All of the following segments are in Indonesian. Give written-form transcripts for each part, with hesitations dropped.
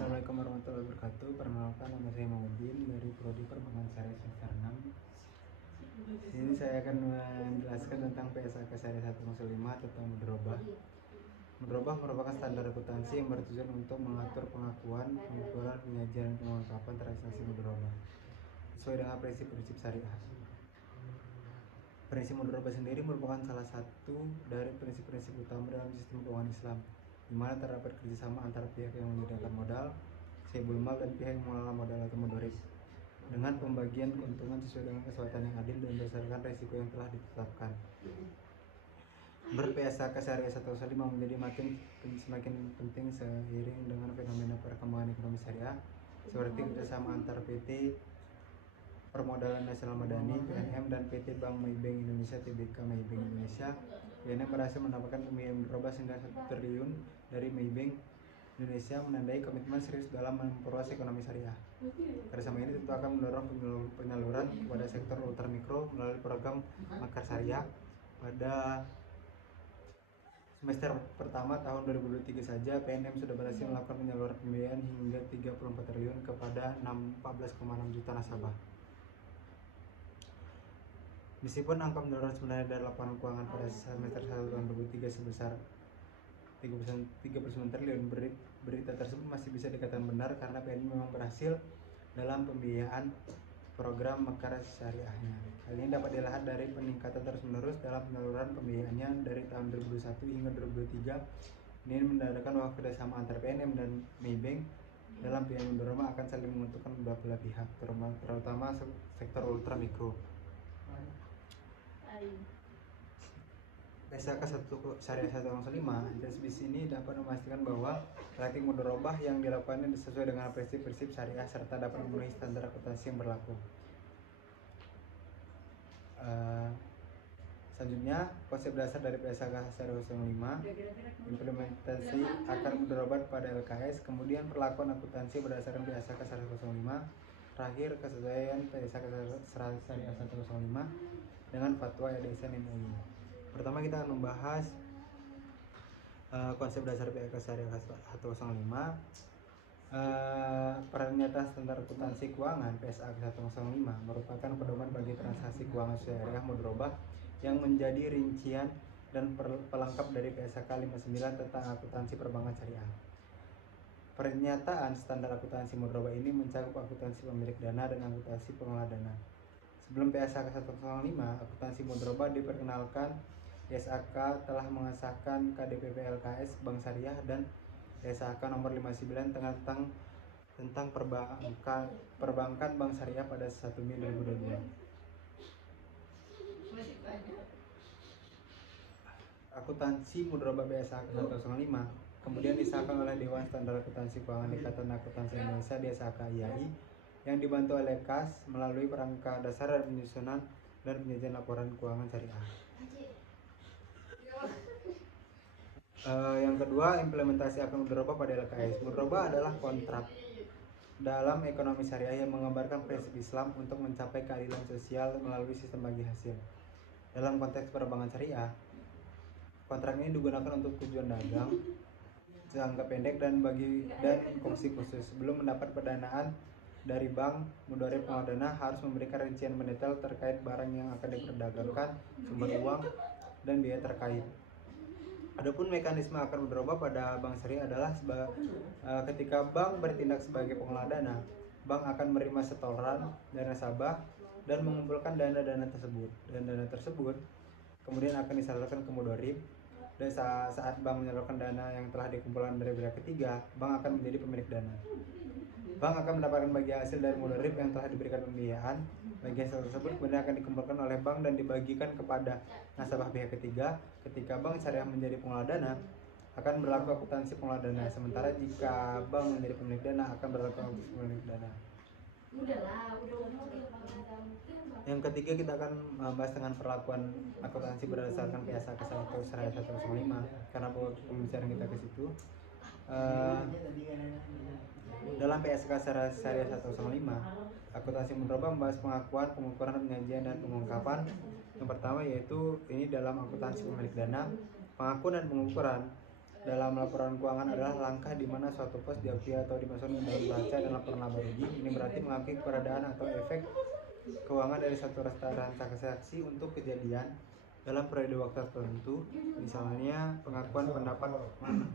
Assalamualaikum warahmatullahi wabarakatuh. Perkenalkan, nama saya Maudin dari Prodi Perbankan Syariah semester 6. Ini saya akan menjelaskan tentang PSAK Syariah 105 tentang mudharabah. Mudharabah merupakan standar akuntansi yang bertujuan untuk mengatur pengakuan, pengukuran, penyajian, dan pengungkapan transaksi mudharabah sesuai dengan prinsip-prinsip syariah. Prinsip mudharabah sendiri merupakan salah satu dari prinsip-prinsip utama dalam sistem keuangan Islam, di mana terdapat kerjasama antara pihak yang menyediakan modal, saibul mal, dan pihak yang mengelola modal atau mudharib, dengan pembagian keuntungan sesuai dengan kesepakatan yang adil dan berdasarkan risiko yang telah ditetapkan. Ber-PSAK Syariah 105 menjadi semakin penting seiring dengan fenomena perkembangan ekonomi syariah seperti kerjasama antar PT Permodalan Nasional Madani (PNM) dan PT Bank Maybank Indonesia (TBK Maybank Indonesia). PNM berhasil mendapatkan pembiayaan mudharabah senilai 1 triliun dari Maybank Indonesia, menandai komitmen serius dalam memperluas ekonomi syariah. Kerjasama ini tentu akan mendorong penyaluran kepada sektor ultramikro melalui program Makar Syariah. Pada semester pertama tahun 2023 saja, PNM sudah berhasil melakukan penyaluran pembiayaan hingga 34 triliun kepada 14,6 juta nasabah. Meskipun angka mendorong sebenarnya dari laporan keuangan pada semester 1 tahun 2023 sebesar 39 triliun, berita tersebut masih bisa dikatakan benar karena PNM memang berhasil dalam pembiayaan program Makar Syariahnya. Hal ini dapat dilihat dari peningkatan terus-menerus dalam penyaluran pembiayaannya dari tahun 2021 hingga 2023. Ini menandakan bahwa kerjasama antara PNM dan Maybank dalam pembiayaan mudharabah akan saling menguntungkan kedua belah pihak, terutama sektor ultramikro. PSAK Syariah 105 di sini dapat memastikan bahwa praktik mudharabah yang dilakukannya sesuai dengan prinsip-prinsip syariah serta dapat memenuhi standar akuntansi yang berlaku. Selanjutnya, konsep dasar dari PSAK Syariah 105, implementasi akad mudharabah pada LKS, kemudian perlakuan akuntansi berdasarkan PSAK Syariah 105, terakhir kesesuaian PSAK Syariah 105 dengan fatwa yayasan MUI. Pertama kita akan membahas konsep dasar PSAK Syariah 105. Pernyataan standar akuntansi keuangan PSAK 105 merupakan pedoman bagi transaksi keuangan syariah mudharabah yang menjadi rincian dan pelengkap dari PSAK 59 tentang akuntansi perbankan syariah. Pernyataan standar akuntansi mudharabah ini mencakup akuntansi pemilik dana dan akuntansi pengelola dana. Sebelum PSAK 105, akuntansi mudharabah diperkenalkan, PSAK telah mengesahkan KDPP LKS Bank Syariah dan PSAK nomor 59 tentang perbankan Bank Syariah pada 1 Mei 2022. Akuntansi mudharabah PSAK 105 kemudian disahkan oleh Dewan Standar Akuntansi Keuangan Ikatan Akuntansi Indonesia (DSAK IAI) yang dibantu oleh KAS melalui kerangka dasar dan penyusunan dan penyajian laporan keuangan syariah. Yang kedua, implementasi akad mudharabah pada LKS. Mudharabah adalah kontrak dalam ekonomi syariah yang menggambarkan prinsip Islam untuk mencapai keadilan sosial melalui sistem bagi hasil. Dalam konteks perbankan syariah, kontrak ini digunakan untuk tujuan dagang, jangka pendek dan kongsi khusus. Sebelum mendapat pendanaan dari bank, mudharib pengelola dana harus memberikan rincian mendetail terkait barang yang akan diperdagangkan, sumber uang, dan biaya terkait. Adapun mekanisme akad mudharabah pada bank syariah adalah ketika bank bertindak sebagai pengelola dana, bank akan menerima setoran dari nasabah dan mengumpulkan dana-dana tersebut. Dan dana tersebut kemudian akan disalurkan ke mudharib. Dan saat bank menyalurkan dana yang telah dikumpulkan dari pihak ketiga, bank akan menjadi pemilik dana. Bank akan mendapatkan bagian hasil dari mudharib yang telah diberikan pembiayaan. Bagian hasil tersebut kemudian akan dikumpulkan oleh bank dan dibagikan kepada nasabah pihak ketiga. Ketika bank syariah menjadi pengelola dana, akan berlaku akuntansi pengelola dana. Sementara jika bank menjadi pemilik dana, akan berlaku akuntansi pemilik dana. Yang ketiga, kita akan membahas dengan perlakuan akuntansi berdasarkan PSAK Syariah 105 karena pembicaraan kita ke situ. Dalam PSAK Syariah 105, akuntansi mudharabah membahas pengakuan, pengukuran, penyajian, dan pengungkapan. Yang pertama yaitu ini dalam akuntansi pemilik dana, pengakuan dan pengukuran dalam laporan keuangan adalah langkah di mana suatu pos diakui atau dimasukkan ke dalam neraca dan laporan laba rugi. Ini berarti mengakui keberadaan atau efek keuangan dari satu transaksi untuk kejadian dalam periode waktu tertentu. Misalnya, pengakuan pendapat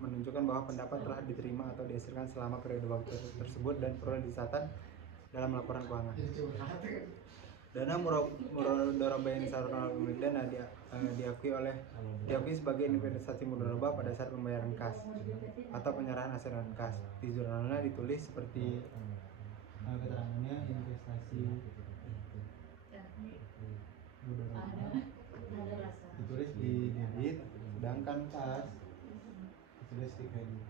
menunjukkan bahwa pendapat telah diterima atau dihasilkan selama periode waktu tersebut dan perlu dicatat dalam laporan keuangan. Dana mudharabah yang disalurkan oleh pemilik dana diakui sebagai investasi mudharabah pada saat pembayaran kas atau penyerahan hasil non kas. Di jurnalnya ditulis seperti keterangannya investasi mudharabah ditulis di debit, sedangkan kas ditulis di kredit.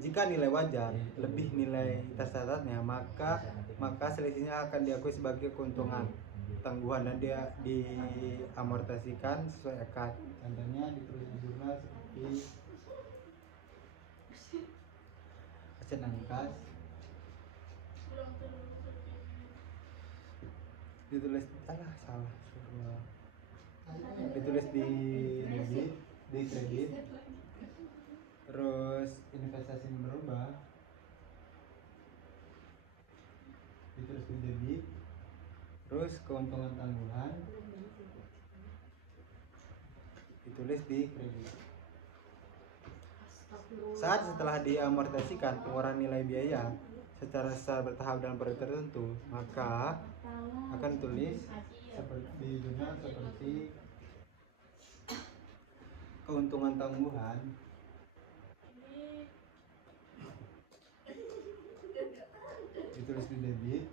Jika nilai wajar lebih nilai tercatatnya, maka selisihnya akan diakui sebagai keuntungan tangguhan dan dia diamortasikan sesuai akad. Contohnya ditulis di jurnal seperti aset non kas ditulis ditulis di debit, di kredit, terus investasi mudharabah ditulis di debit, terus keuntungan tangguhan ditulis di kredit. Saat setelah diamortasikan pengurangan nilai biaya secara bertahap dalam periode tertentu, maka akan tulis seperti jurnal seperti keuntungan tangguhan ditulis di debit,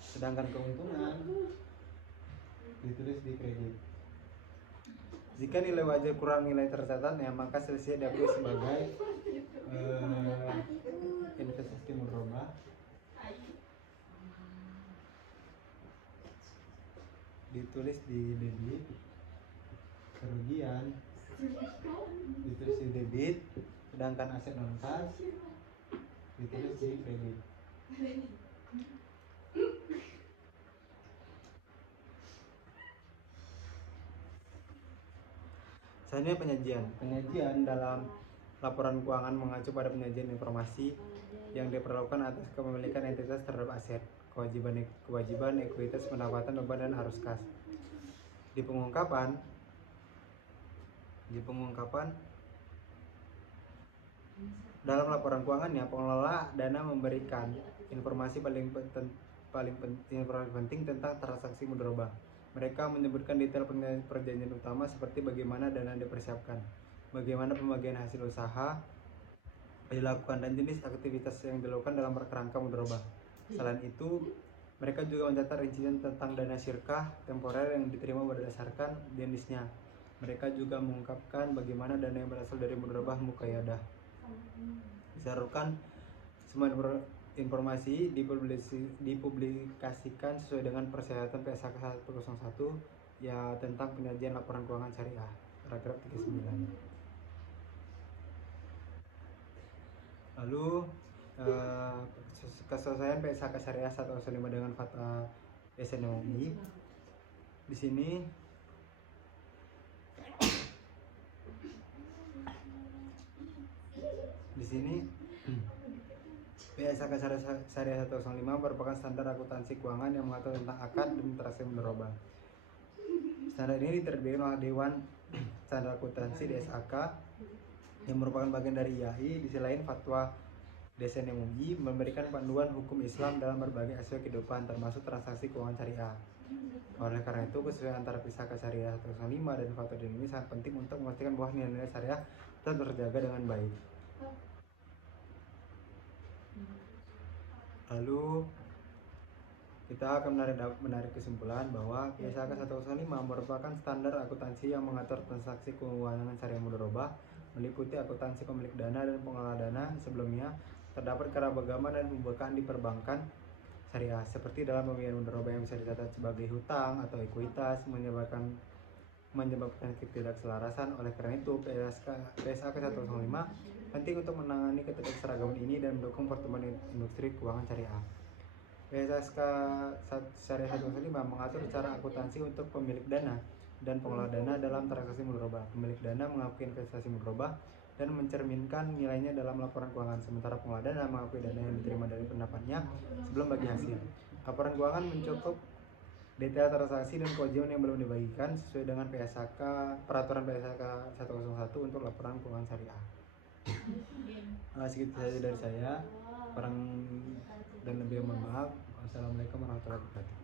sedangkan keuntungan ditulis di kredit. Jika nilai wajar kurang nilai tercatatnya, maka selisih diakui sebagai investasi mudharabah ditulis di debit, kerugian ditulis di debit, sedangkan aset non kas ditulis di kredit. Selanjutnya penyajian dalam laporan keuangan mengacu pada penyajian informasi yang diperlakukan atas kepemilikan entitas terhadap aset, kewajiban, ekuitas, pendapatan, beban, dan arus kas. Di pengungkapan dalam laporan keuangannya, pengelola dana memberikan informasi paling penting tentang transaksi mudharabah. Mereka menyebutkan detail perjanjian utama seperti bagaimana dana dipersiapkan, bagaimana pembagian hasil usaha dilakukan, dan jenis aktivitas yang dilakukan dalam kerangka mudharabah. Selain itu, mereka juga mencatat rincian tentang dana syirkah temporer yang diterima berdasarkan jenisnya. Mereka juga mengungkapkan bagaimana dana yang berasal dari mudharabah muqayyadah disalurkan. Semua informasi dipublikasikan sesuai dengan persyaratan PSAK 101 ya tentang penyajian laporan keuangan syariah, paragraf 39. Lalu kesesuaian PSAK syariah 105 dengan fatwa DSN MUI. Di sini PSAK Syariah 105 merupakan standar akuntansi keuangan yang mengatur tentang akad dan transaksi mudharabah. Standar ini diterbitkan oleh Dewan Standar Akuntansi DSAK yang merupakan bagian dari IAI. Di sisi lain, fatwa DSN MUI memberikan panduan hukum Islam dalam berbagai aspek kehidupan termasuk transaksi keuangan syariah. Oleh karena itu, kesesuaian antara PSAK Syariah 105 dan fatwa DSN MUI sangat penting untuk memastikan bahwa nilai-nilai syariah tetap terjaga dengan baik. Lalu kita akan menarik kesimpulan bahwa PSAK 105 merupakan standar akuntansi yang mengatur transaksi keuangan syariah mudharabah, meliputi akuntansi pemilik dana dan pengelola dana. Sebelumnya terdapat keragaman dan pembukaan di perbankan syariah, seperti dalam pembiayaan mudharabah yang bisa dicatat sebagai hutang atau ekuitas, menyebabkan ketidakselarasan. Oleh karena itu, PSAK 105 penting untuk menangani ketidakseragaman ini dan mendukung pertumbuhan industri keuangan syariah. PSAK Syariah 105 mengatur cara akuntansi untuk pemilik dana dan pengelola dana dalam transaksi mudharabah. Pemilik dana mengakui investasi mudharabah dan mencerminkan nilainya dalam laporan keuangan, sementara pengelola dana mengakui dana yang diterima dari pendapatnya sebelum bagi hasil. Laporan keuangan mencakup detail transaksi dan kewajiban yang belum dibagikan sesuai dengan peraturan PSAK 101 untuk laporan keuangan syariah. Segitu saja dari saya. Kurang dan lebih mohon maaf. Wassalamualaikum warahmatullahi wabarakatuh.